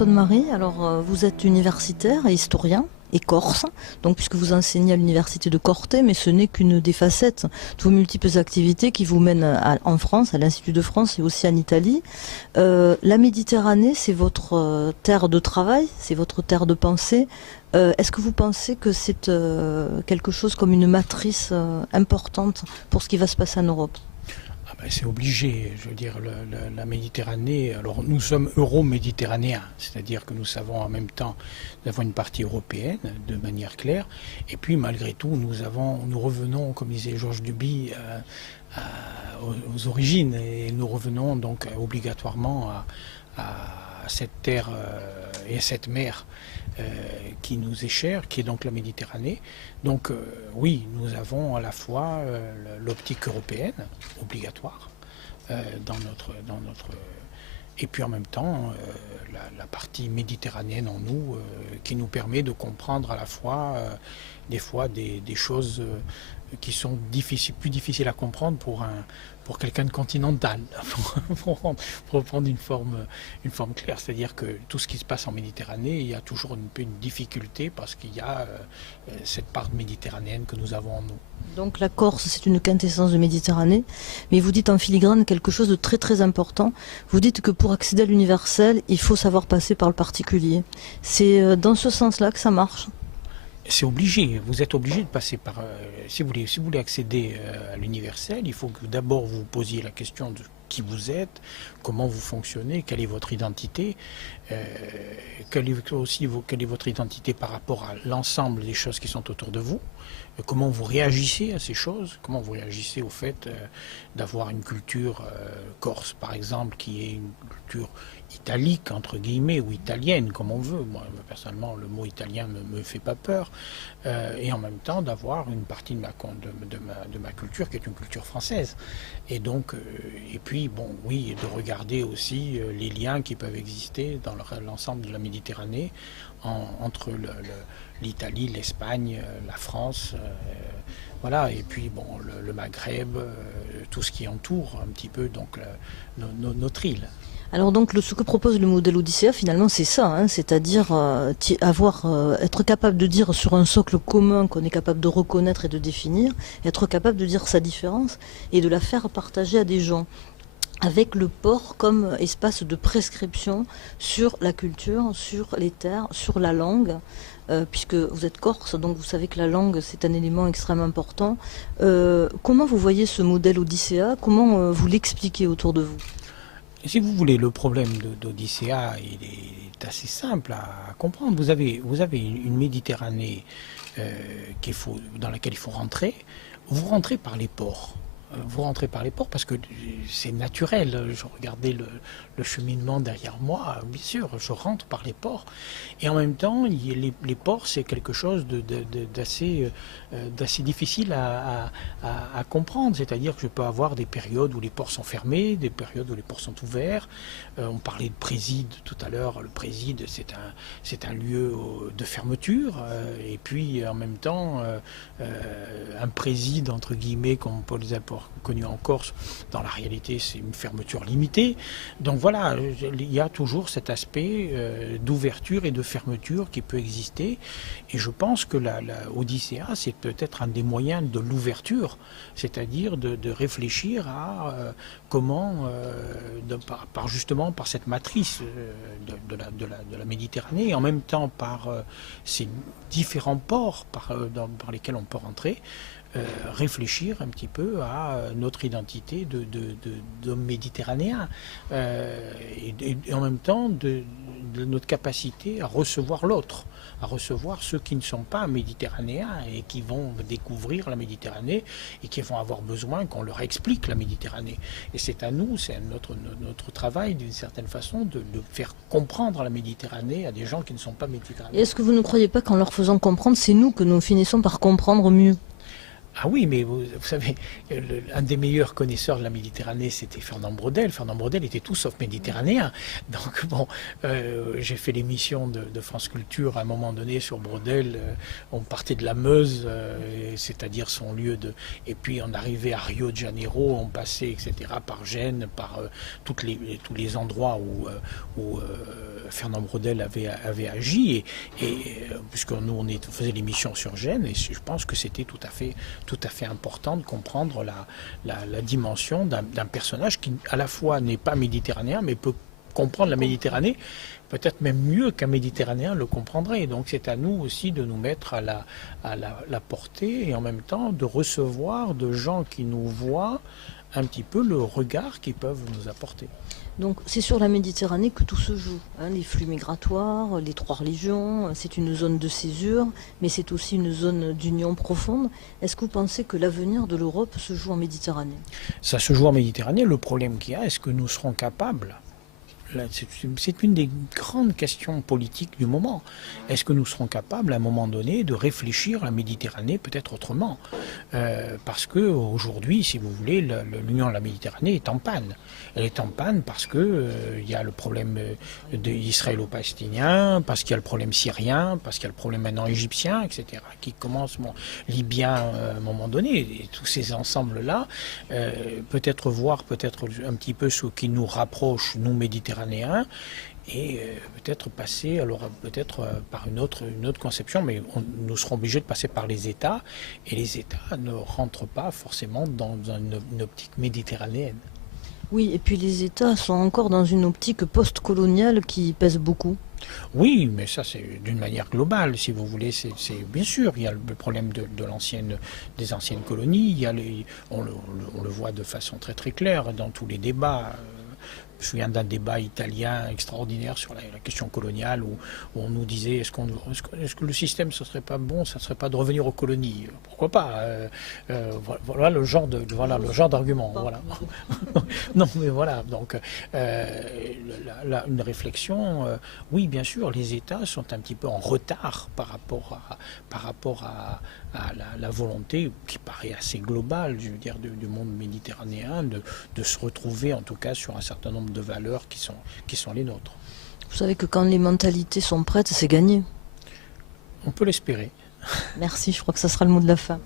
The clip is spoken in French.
Antoine Marie, alors vous êtes universitaire et historien et corse, donc puisque vous enseignez à l'université de Corte, mais ce n'est qu'une des facettes de vos multiples activités qui vous mènent en France, à l'Institut de France et aussi en Italie. La Méditerranée, c'est votre terre de travail, c'est votre terre de pensée. Est-ce que vous pensez que c'est quelque chose comme une matrice importante pour ce qui va se passer en Europe? C'est obligé, je veux dire, la Méditerranée, alors nous sommes euro-méditerranéens, c'est-à-dire que nous savons en même temps, nous avons une partie européenne de manière claire, et puis malgré tout nous revenons, comme disait Georges Duby, aux origines, et nous revenons donc obligatoirement à cette terre et à cette mer qui nous est chère, qui est donc la Méditerranée. Donc oui, nous avons à la fois l'optique européenne, obligatoire, dans notre et puis en même temps la partie méditerranéenne en nous qui nous permet de comprendre à la fois des fois des choses qui sont plus difficiles à comprendre pour quelqu'un de continental, pour reprendre une forme claire. C'est-à-dire que tout ce qui se passe en Méditerranée, il y a toujours un peu une difficulté parce qu'il y a cette part méditerranéenne que nous avons en nous. Donc la Corse, c'est une quintessence de Méditerranée, mais vous dites en filigrane quelque chose de très très important. Vous dites que pour accéder à l'universel, il faut savoir passer par le particulier. C'est dans ce sens-là que ça marche. C'est obligé, vous êtes obligé de passer par... si vous voulez accéder à l'universel, il faut que d'abord vous posiez la question de qui vous êtes, comment vous fonctionnez, quelle est votre identité, quelle est votre identité par rapport à l'ensemble des choses qui sont autour de vous, comment vous réagissez à ces choses, comment vous réagissez au fait d'avoir une culture corse, par exemple, qui est une culture italique, entre guillemets, ou italienne, comme on veut. Moi, personnellement, le mot italien ne me fait pas peur. Et en même temps, d'avoir une partie de ma culture qui est une culture française. Et donc, et puis, bon, oui, de regarder aussi les liens qui peuvent exister dans l'ensemble de la Méditerranée, entre l'Italie, l'Espagne, la France, voilà, et puis bon, le Maghreb, tout ce qui entoure un petit peu donc notre île. Alors donc ce que propose le modèle Odyssea finalement c'est ça, hein, c'est-à-dire être capable de dire sur un socle commun qu'on est capable de reconnaître et de définir, être capable de dire sa différence et de la faire partager à des gens, avec le port comme espace de prescription sur la culture, sur les terres, sur la langue, puisque vous êtes corse, donc vous savez que la langue c'est un élément extrêmement important. Comment vous voyez ce modèle Odyssea? Comment vous l'expliquez autour de vous? Si vous voulez, le problème d'Odyssea, il est assez simple à comprendre. Vous avez une Méditerranée dans laquelle il faut rentrer. Vous rentrez par les ports. Vous rentrez par les ports parce que c'est naturel. Je regardais le cheminement derrière moi. Bien sûr, je rentre par les ports. Et en même temps, les ports, c'est quelque chose d'assez difficile à comprendre. C'est-à-dire que je peux avoir des périodes où les ports sont fermés, des périodes où les ports sont ouverts. On parlait de préside tout à l'heure. Le préside, c'est un lieu de fermeture. Et puis, en même temps, un préside, entre guillemets, comme Paul Zapor connu en Corse, dans la réalité c'est une fermeture limitée. Donc voilà, il y a toujours cet aspect d'ouverture et de fermeture qui peut exister, et je pense que la Odyssea c'est peut-être un des moyens de l'ouverture, c'est-à-dire de réfléchir à comment, justement par cette matrice de la Méditerranée, et en même temps par ces différents ports par lesquels on peut rentrer, réfléchir un petit peu à notre identité d'homme méditerranéen, et en même temps de notre capacité à recevoir l'autre, à recevoir ceux qui ne sont pas méditerranéens et qui vont découvrir la Méditerranée et qui vont avoir besoin qu'on leur explique la Méditerranée. Et c'est à nous, c'est notre travail d'une certaine façon de faire comprendre la Méditerranée à des gens qui ne sont pas méditerranéens. Et est-ce que vous ne croyez pas qu'en leur faisant comprendre, c'est nous que nous finissons par comprendre mieux? Ah oui, mais vous savez, un des meilleurs connaisseurs de la Méditerranée, c'était Fernand Braudel. Fernand Braudel était tout sauf méditerranéen. Donc bon, j'ai fait l'émission de France Culture à un moment donné sur Braudel. On partait de la Meuse, c'est-à-dire son lieu de... Et puis on arrivait à Rio de Janeiro, on passait, etc., par Gênes, par tous les endroits où Fernand Braudel avait agi, puisque nous on faisait l'émission sur Gênes, et je pense que c'était tout à fait important de comprendre la dimension d'un personnage qui à la fois n'est pas méditerranéen, mais peut comprendre la Méditerranée, peut-être même mieux qu'un Méditerranéen le comprendrait. Donc c'est à nous aussi de nous mettre à la portée, et en même temps de recevoir de gens qui nous voient un petit peu le regard qu'ils peuvent nous apporter. Donc c'est sur la Méditerranée que tout se joue, hein, les flux migratoires, les trois religions, c'est une zone de césure, mais c'est aussi une zone d'union profonde. Est-ce que vous pensez que l'avenir de l'Europe se joue en Méditerranée? Ça se joue en Méditerranée. Le problème qu'il y a, est-ce que nous serons capables? C'est une des grandes questions politiques du moment. Est-ce que nous serons capables à un moment donné de réfléchir la Méditerranée peut-être autrement? Parce qu'aujourd'hui, si vous voulez, l'Union de la Méditerranée est en panne. Elle est en panne parce qu'il y a le problème israélo-palestinien, parce qu'il y a le problème syrien, parce qu'il y a le problème maintenant égyptien, etc., qui commence, libyen à un moment donné. Et tous ces ensembles-là, peut-être voir peut-être un petit peu ce qui nous rapproche, nous Méditerranéens, et peut-être passer par une autre conception, mais nous serons obligés de passer par les États, et les États ne rentrent pas forcément dans une optique méditerranéenne. Oui, et puis les États sont encore dans une optique post-coloniale qui pèse beaucoup. Oui, mais ça c'est d'une manière globale, si vous voulez. C'est bien sûr, il y a le problème des anciennes colonies. On le voit de façon très très claire dans tous les débats. Je me souviens d'un débat italien extraordinaire sur la question coloniale où on nous disait est-ce que le système ce serait pas bon, ça serait pas de revenir aux colonies? Pourquoi pas? Voilà le genre d'argument. Voilà. Non mais voilà, donc une réflexion. Oui, bien sûr, les États sont un petit peu en retard par rapport à la volonté qui paraît assez globale, je veux dire, du monde méditerranéen de se retrouver en tout cas sur un certain nombre de valeurs qui sont les nôtres. Vous savez que quand les mentalités sont prêtes, c'est gagné. On peut l'espérer. Merci, je crois que ça sera le mot de la fin.